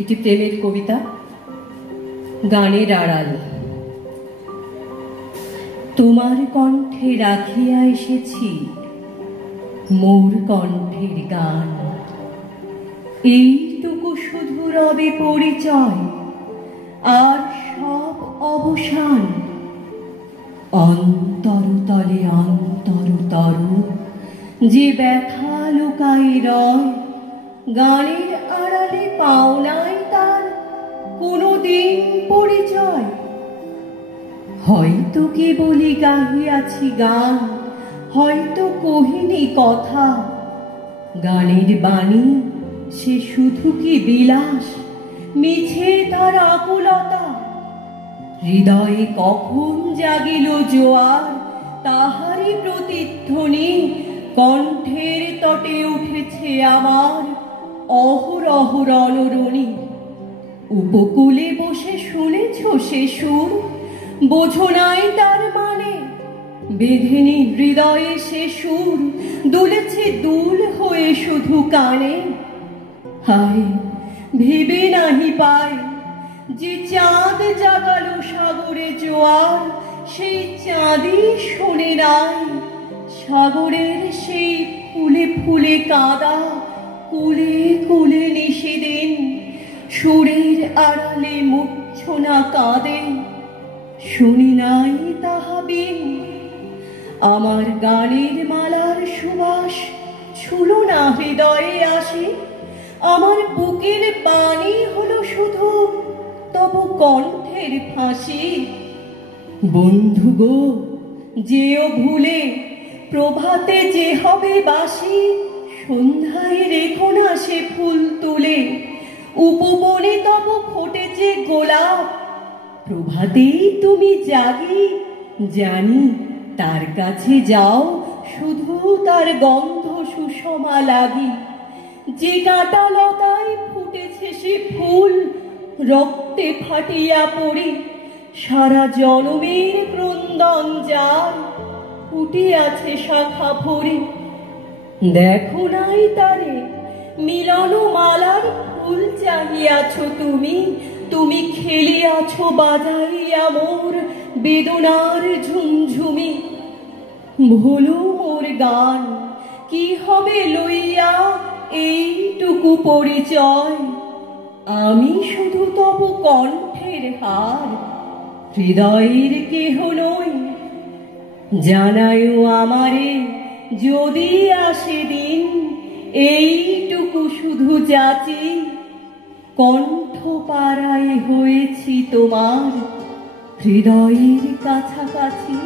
এটি প্রেমের কবিতা, গানের আড়াল। তোমার কণ্ঠে রাখিয়া এসেছি মোর কণ্ঠের গান, এইটুকু শুধু রবে পরিচয়, আর সব অবসান। অন্তরতলে অন্তরতর যে ব্যথা লুকায় রয়, গানের আড়ালে পাওনাই তার কোনদিন পরিচয়। হয়তো কেবলই গাহিয়াছি গান, হয়তো কহিনি কথা, গানের বাণী সে শুধু কি বিলাস, মিছে তার আকুলতা। হৃদয়ে কখন জাগিল জোয়ার, তাহারই প্রতিধ্বনি কণ্ঠের তটে উঠেছে আমার অহরহ রণরণী। উপকূলে বসে শুনেছ সে সুর, বোঝো নাই তার মানে, বেঁধেনি হৃদয়ে সে সুর, দুলেছে দুল হয়ে শুধু কানে। হায় ভেবে নাহি পায় যে চাঁদ জাগালো সাগরে জোয়ার, সেই চাঁদই শোনে নাই সাগরের সেই ফুলে ফুলে কাঁদা কুলে কুলে নিশিদিন। সুরের আড়ালে মূর্ছনা কাঁদে, শুনি নাই তাহা বিন। আমার গানের মালার সুবাস ছুলো না হৃদয়ে আসে, আমার বুকের বাণী হলো শুধু তব কণ্ঠের ফাঁসি। বন্ধু গো যেও ভুলে, প্রভাতে যে হবে বাসি, সন্ধ্যায় রেখো না সে ফুল তুলে, উপবনে তব ফোটেছে গোলাপ। প্রভাতেই তুমি জাগি জানি, তার কাছে যাও শুধু তার গন্ধ সুষমা লাগি। যে কাঁটা লতায় ফুটেছে সে ফুল, রক্তে ফাটিয়া পড়ি, সারা জনমের ক্রন্দন যার ফুটিয়াছে শাখা ভরি। দেখো নাই তারে মিলন মালার ফুল চাহিয়াছ তুমি, তুমি খেলিয়াছ বাজাইয়া মোর বেদনার ঝুমঝুমি। ভুলো মোর গান কি হবে লইয়া এইটুকু পরিচয়, আমি শুধু তব কণ্ঠের হার, হৃদয়ের কেহ নই। জানায়ও আমারে যদি আসে দিন, এইটুকু শুধু যাচি, কণ্ঠ পাড়ায় হয়েছি তোমার হৃদয়ের কাছাকাছি।